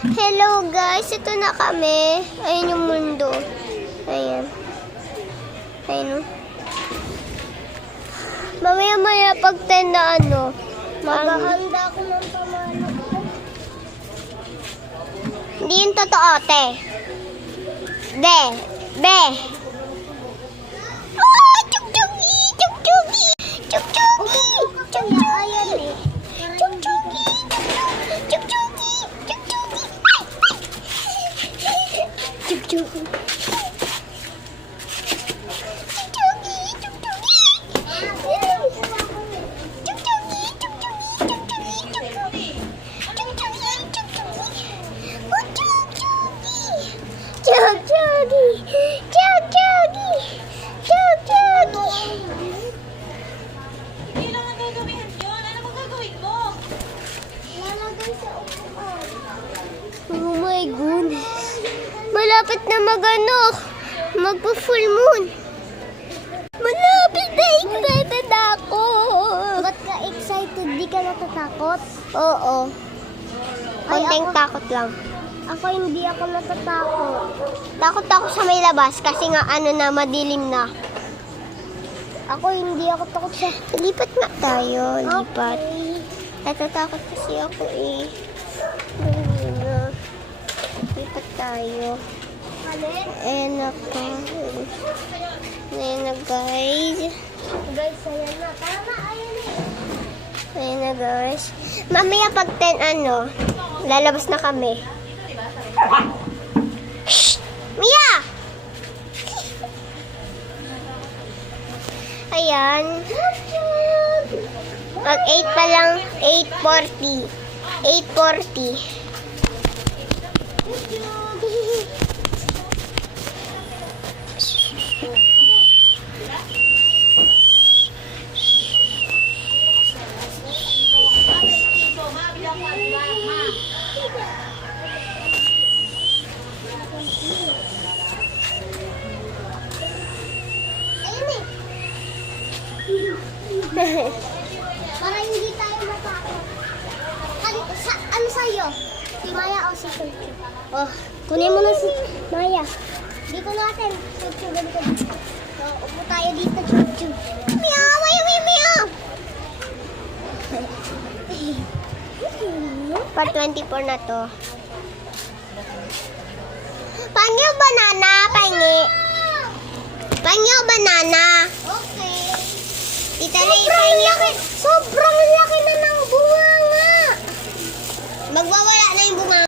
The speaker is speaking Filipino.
Hello guys, ito na kami. Ayun yung mundo. Ayan. Ayun. Mamaya pag 10 na maghahanda ako ng pamanok ko. Hindi yung totoo, te. Be. Oh, chuk-chuki! Chuk-chuki! Chuk-chuki! Chuk-chuki! Ayan eh. Chuk-chuki! Chuk-chuki! Chuk-chuki! Chuk-chuki! Oh my goodness. Malapit na magpo-full moon. Malapit na, excited ako. Ba't ka excited? Di ka natatakot? Oo. Konting takot lang. Ako hindi ako natatakot. Takot ako sa may labas kasi nga madilim na. Ako hindi ako takot sa... Lipat nga tayo, lipat. Okay. Natatakot kasi ako eh. Lipat tayo. Ayan ako. Ayan na guys. Guys, ayan na. Tama, ayan na. Ayan na guys. Mamaya pag 10 lalabas na kami. Shh! Mia! Ayan. Pag 8 pa lang, 8:40. 8:40. Para hindi tayo matakot. Ano sa'yo? Si Maya o si Chuchu? Oh, kunin mo na si Maya. Dito natin. Chuchu, ganito. So, upo tayo dito, Chuchu. Meow! Meow! Pa 24 na to. Pangyo banana, Pangyo banana. Okay. Sobrang laki na ng bunga nga. Magwawala na yung bunga